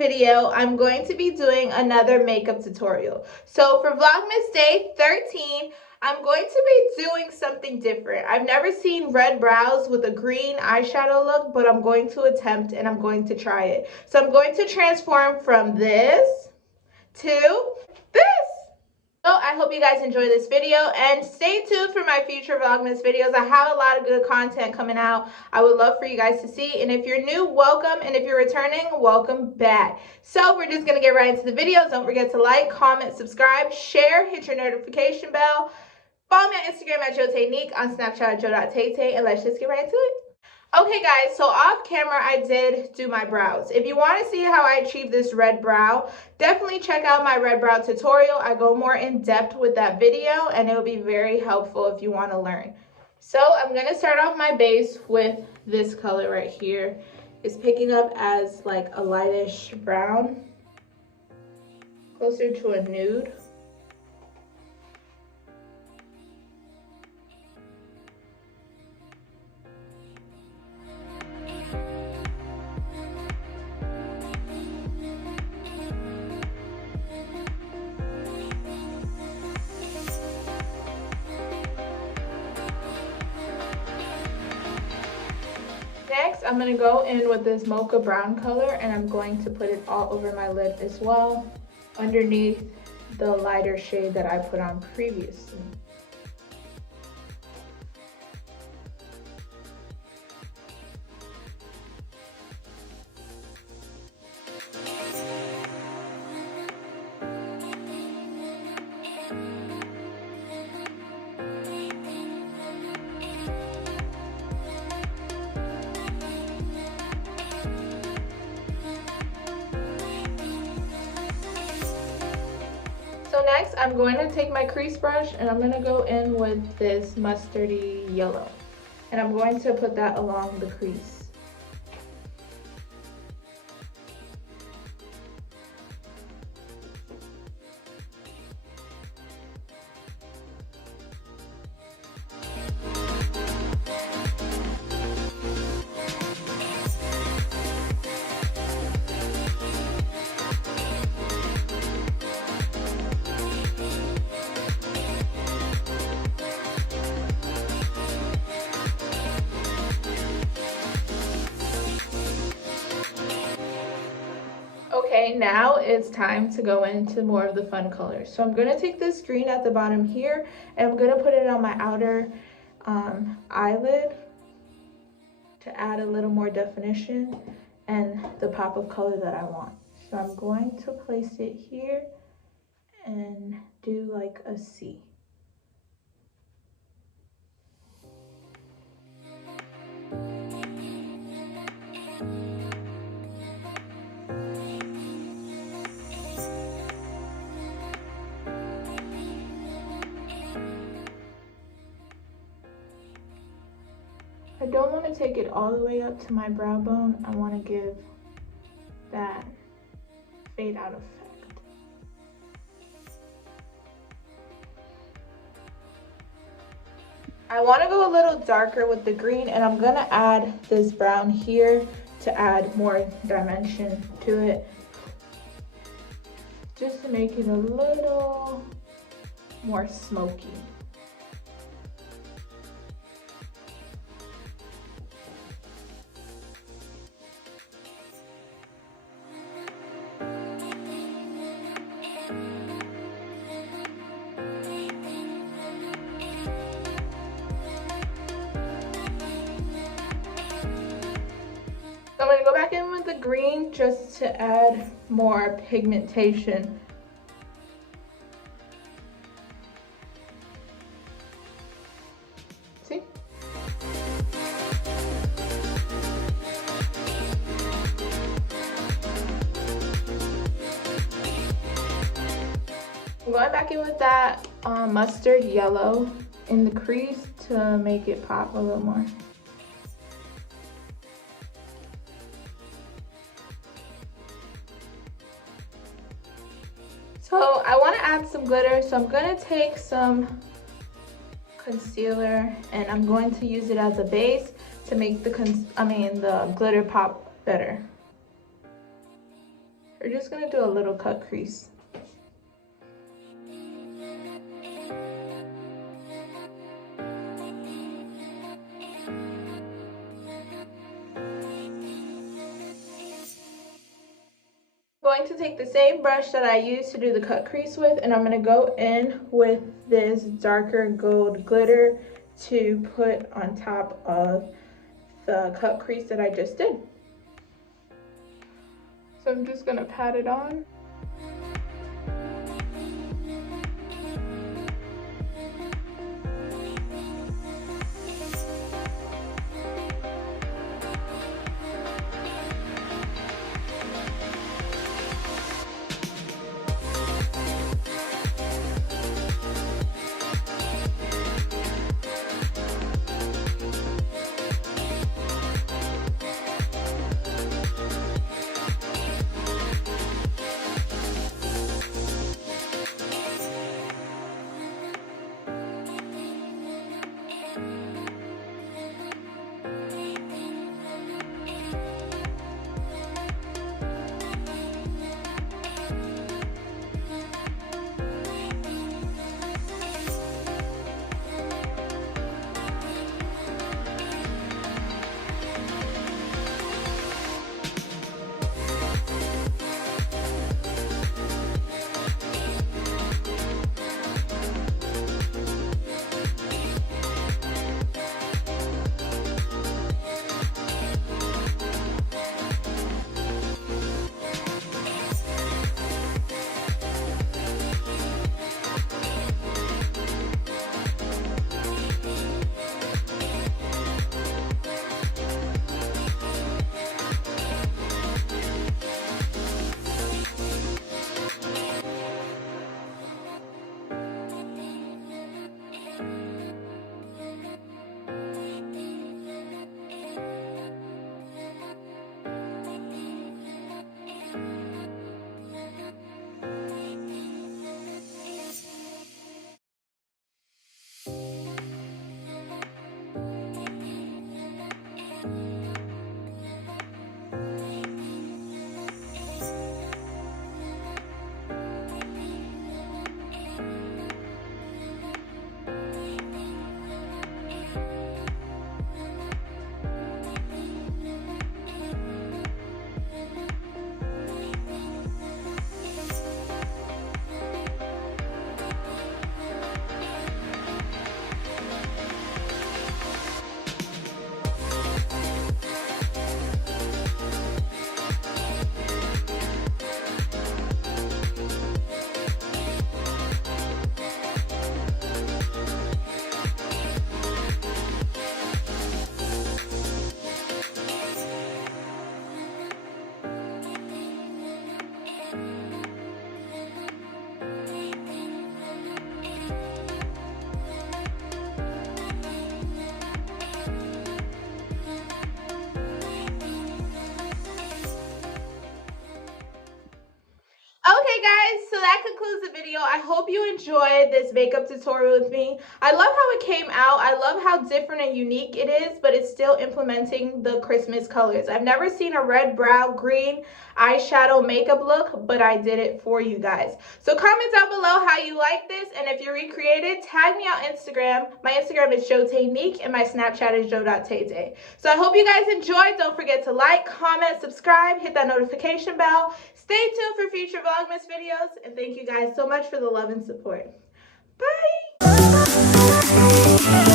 video, I'm going to be doing another makeup tutorial. So for Vlogmas Day 13, I'm going to be doing something different. I've never seen red brows with a green eyeshadow look, but I'm going to attempt and I'm going to try it. So I'm going to transform from this to this. So I hope you guys enjoy this video and stay tuned for my future Vlogmas videos. I have a lot of good content coming out. I would love for you guys to see. And if you're new, welcome. And if you're returning, welcome back. So we're just going to get right into the video. Don't forget to like, comment, subscribe, share, hit your notification bell. Follow me on Instagram at jo.taynique, on Snapchat at jo.taytay, and let's just get right into it. Okay guys, so off camera I did do my brows. If you want to see how I achieve this red brow, definitely check out my red brow tutorial. I go more in depth with that video and it will be very helpful if you want to learn. So I'm going to start off my base with this color right here. It's picking up as like a lightish brown, closer to a nude. Next, I'm going to go in with this mocha brown color and I'm going to put it all over my lid as well, underneath the lighter shade that I put on previously. So next, I'm going to take my crease brush and I'm going to go in with this mustardy yellow. And I'm going to put that along the crease. Okay, now it's time to go into more of the fun colors. So I'm going to take this green at the bottom here and I'm going to put it on my outer eyelid to add a little more definition and the pop of color that I want. So I'm going to place it here and do like a C. I don't want to take it all the way up to my brow bone. I want to give that fade out effect. I want to go a little darker with the green and I'm going to add this brown here to add more dimension to it. Just to make it a little more smoky. So I'm going to go back in with the green just to add more pigmentation. See? I'm going back in with that mustard yellow in the crease to make it pop a little more. So I want to add some glitter, so I'm going to take some concealer and I'm going to use it as a base to make the glitter pop better. We're just gonna do a little cut crease. Going to take the same brush that I used to do the cut crease with, and I'm going to go in with this darker gold glitter to put on top of the cut crease that I just did. So I'm just going to pat it on. Okay guys, so that concludes the video. I hope you enjoyed this makeup tutorial with me. I love how it came out. I love how different and unique it is, but it's still implementing the Christmas colors. I've never seen a red brow, green eyeshadow makeup look, but I did it for you guys. So comment down below how you like this, and if you recreate it, tag me on Instagram. My Instagram is jo.taynique and my Snapchat is jo.taytay. So I hope you guys enjoyed. Don't forget to like, comment, subscribe, hit that notification bell. Stay tuned for future Vlogmas videos, and thank you guys so much for the love and support. Bye!